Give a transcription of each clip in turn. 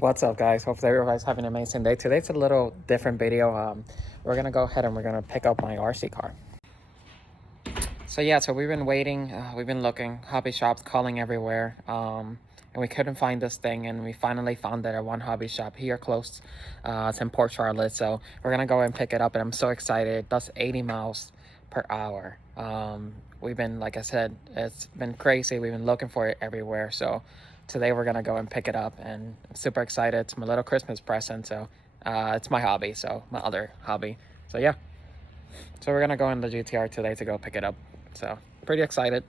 What's up, guys? Hopefully everybody's having an amazing day. Today's a little different video. We're gonna go ahead and we're gonna pick up my RC car. So we've been waiting, we've been looking, hobby shops, calling everywhere, and we couldn't find this thing, and we finally found it at one hobby shop here close. It's in Port Charlotte, so we're gonna go and pick it up, and I'm so excited. It does 80 miles per hour. We've been, like I said, it's been crazy. We've been looking for it everywhere, so today we're gonna go and pick it up, and I'm super excited. It's my little Christmas present, so it's my hobby, so my other hobby. So yeah, so we're gonna go in the GTR today to go pick it up. So pretty excited.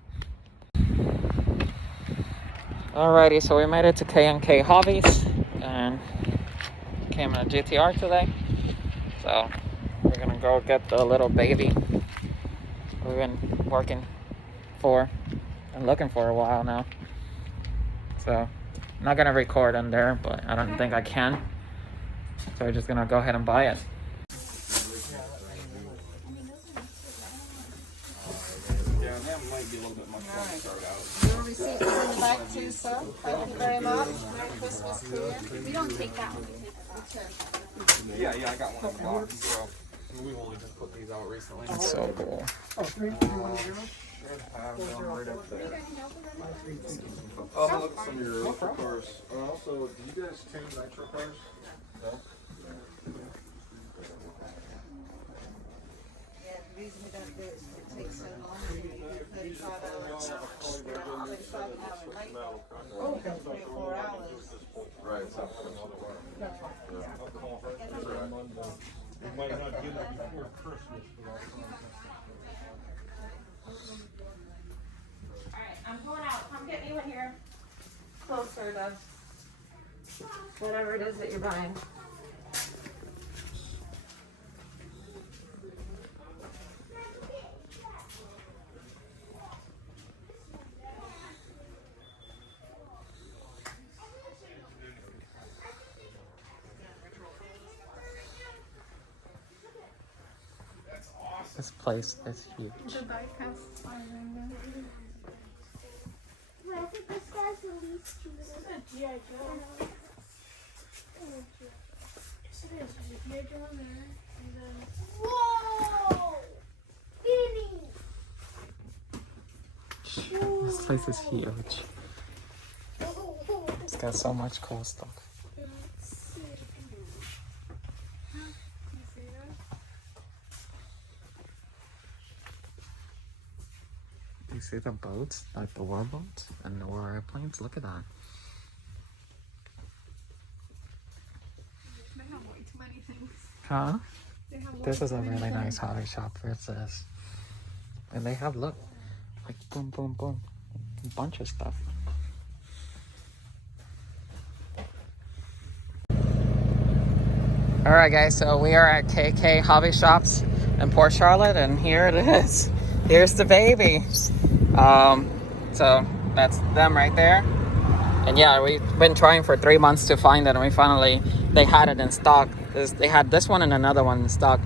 Alrighty, so we made it to K&K Hobbies and came in a GTR today. So we're gonna go get the little baby we've been working for and looking for a while now. So I'm not gonna record in there, but I don't think I can. So we're just gonna go ahead and buy it. Yeah, that might be a little bit much fun to start out. Your receipt is in the back too, sir. Thank you very much. Merry Christmas to you. We don't take that one. Yeah, I got one in the box, so we've only just put these out recently. It's so cool. Should have them right up there. I'll have a look at some of your electric cars. Also, do you guys change nitro cars? No? Yeah, the reason we don't do it is it takes so long. 35 hours. 35 hours late. Oh, 3 or 4 hours. Right, so. We might not get it before Christmas, Alright, I'm pulling out. Come get me one here. Closer to whatever it is that you're buying. This place is huge. The bike has firing. I think this guy's the least cute. This is a G.I. Joe. Yes, it is. There's a G.I. Joe in there. And then... Whoa! Vinny! This place is huge. It's got so much cool stuff. You see the boats, like the war boats and the war airplanes? Look at that. They have way too many things. Huh? They have This is a really nice hobby shop for this. And they have, look, like boom, boom, boom, a bunch of stuff. Alright guys, so we are at KK Hobby Shops in Port Charlotte, and here it is. Here's the baby. So that's them right there. And yeah, we've been trying for 3 months to find it, and we finally, they had it in stock. They had this one and another one in stock.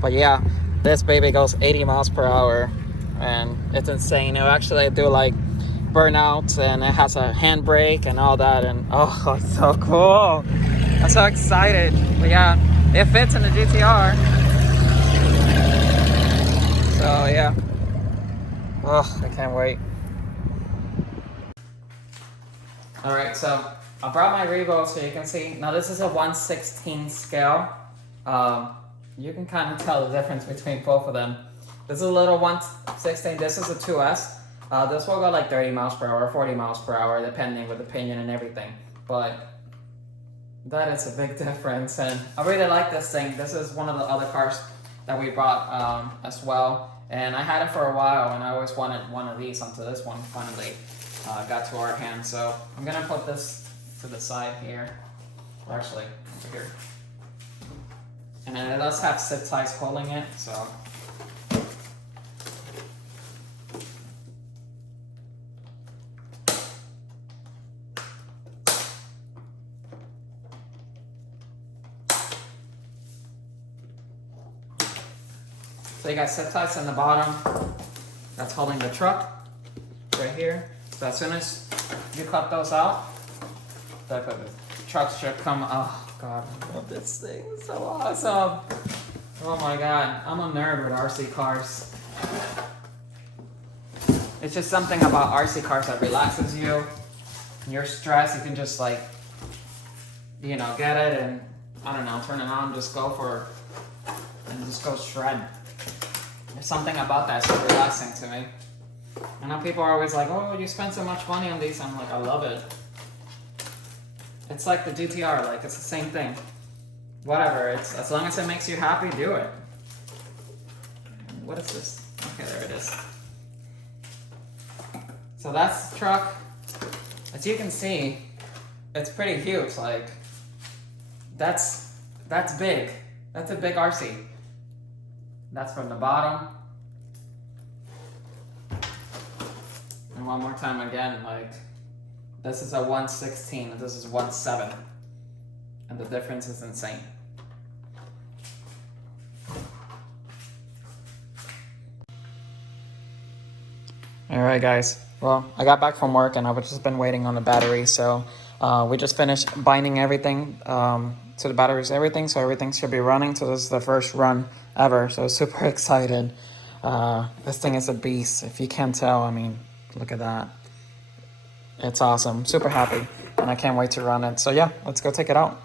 But yeah, this baby goes 80 miles per hour, and it's insane. It'll actually do like burnouts, and it has a handbrake and all that, and oh, it's so cool. I'm so excited. But yeah, it fits in the GTR. So yeah. Oh, I can't wait. Alright, so I brought my Revo so you can see. Now this is a 1/16 scale. You can kind of tell the difference between both of them. This is a little 1/16, this is a 2S. This will go like 30 miles per hour, 40 miles per hour, depending with the pinion and everything. But that is a big difference, and I really like this thing. This is one of the other cars that we bought as well. And I had it for a while, and I always wanted one of these until this one finally got to our hands. So I'm gonna put this to the side here, or actually over here. And then it does have zip ties holding it, so. So you got zip ties on the bottom. That's holding the truck right here. So as soon as you cut those out, trucks should come. Oh god, I love this thing. It's so awesome. Oh my god, I'm a nerd with RC cars. It's just something about RC cars that relaxes you. You're stressed, you can just like, you know, get it and I don't know, turn it on, just go for and just go shred. There's something about that so relaxing to me. I know people are always like, oh, you spend so much money on these. I'm like, I love it. It's like the GTR, like it's the same thing. Whatever, it's as long as it makes you happy, do it. What is this? Okay, there it is. So that's the truck. As you can see, it's pretty huge. Like that's big. That's a big RC. That's from the bottom. And one more time again, like this is a 1/16 and this is 1/7. And the difference is insane. Alright guys, well I got back from work and I've just been waiting on the battery, so we just finished binding everything to the batteries, everything, so everything should be running. So this is the first run ever, so super excited. This thing is a beast, if you can't tell. I mean, look at that. It's awesome, super happy, and I can't wait to run it. So yeah, let's go take it out.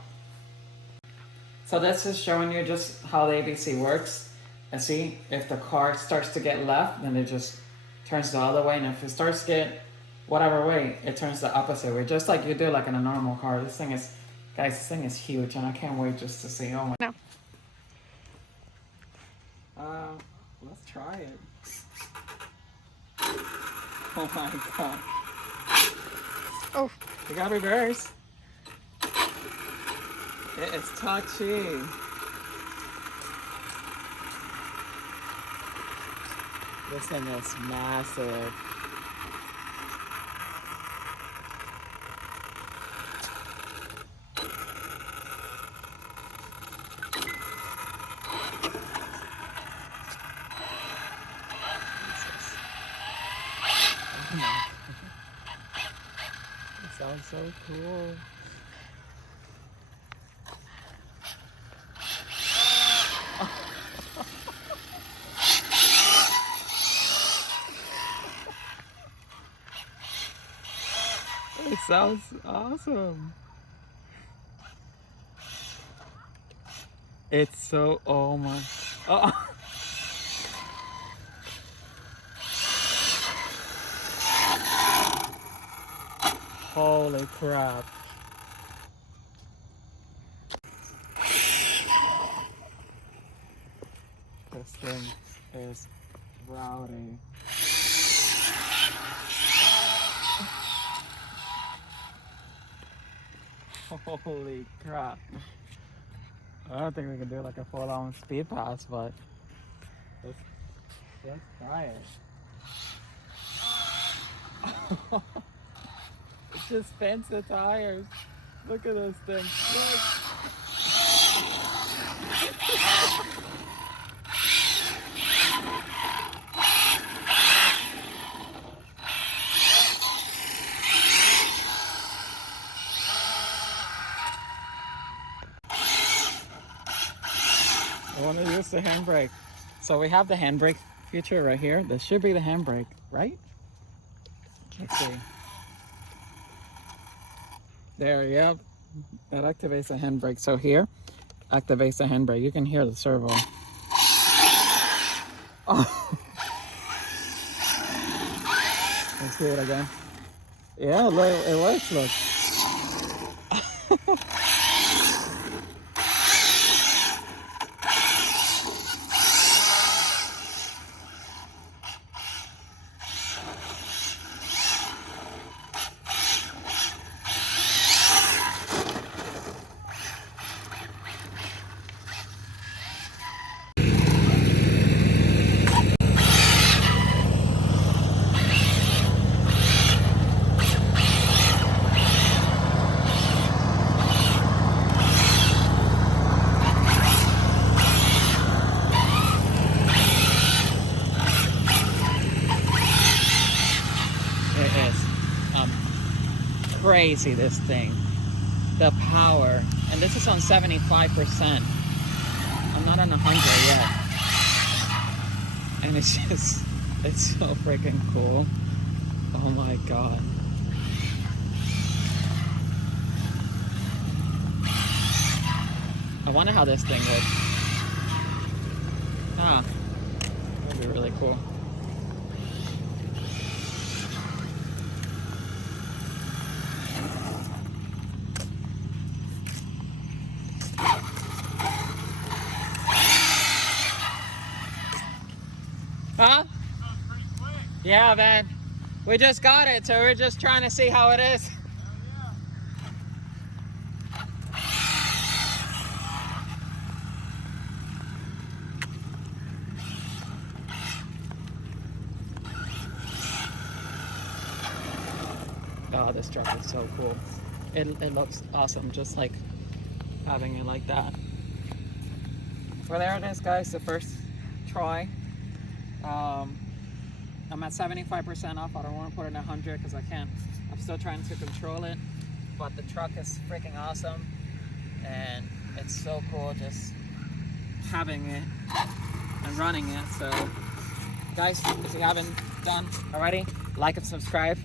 So this is showing you just how the ABC works. And see, if the car starts to get left, then it just turns the other way, and if it starts to get whatever way, it turns the opposite way, just like you do like in a normal car. This thing is, guys, this thing is huge, and I can't wait just to see. Oh my. No. Let's try it. Oh my god. Oh. You gotta reverse. It is touchy. This thing is massive. It sounds so cool. It sounds awesome. It's so, oh my, oh. Holy crap. This thing is rowdy. Holy crap. I don't think we can do like a full-on speed pass, but let's try it. It just spins the tires. Look at this thing. Look. I want to use the handbrake. So we have the handbrake feature right here. This should be the handbrake, right? Let's see. There, yep. That activates the handbrake. So here, activates the handbrake. You can hear the servo. Oh. Let's do it again. Yeah, look, it works, look. Crazy, this thing. the power, and this is on 75%. I'm not on 100 yet. And it's just, it's so freaking cool. Oh my god. I wonder how this thing would. Ah, that'd be really cool. Huh? Yeah, man. We just got it, so we're just trying to see how it is. Oh, this truck is so cool. It looks awesome, just like having it like that. Well, there it is, guys, the first try. I'm at 75% off. I don't want to put it in 100 because I can't. I'm still trying to control it, but the truck is freaking awesome, and it's so cool just having it and running it. So, guys, if you haven't done already, like and subscribe.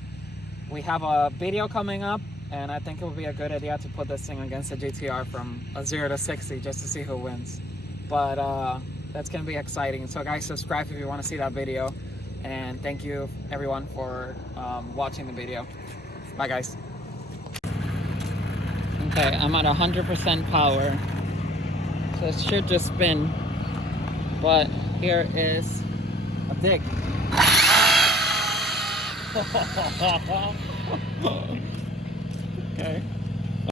We have a video coming up, and I think it would be a good idea to put this thing against the GTR from a 0 to 60 just to see who wins. But that's gonna be exciting. So guys, subscribe if you want to see that video, and thank you everyone for watching the video. Bye guys. Okay, I'm at 100% power, so it should just spin, but here is a dig. Okay.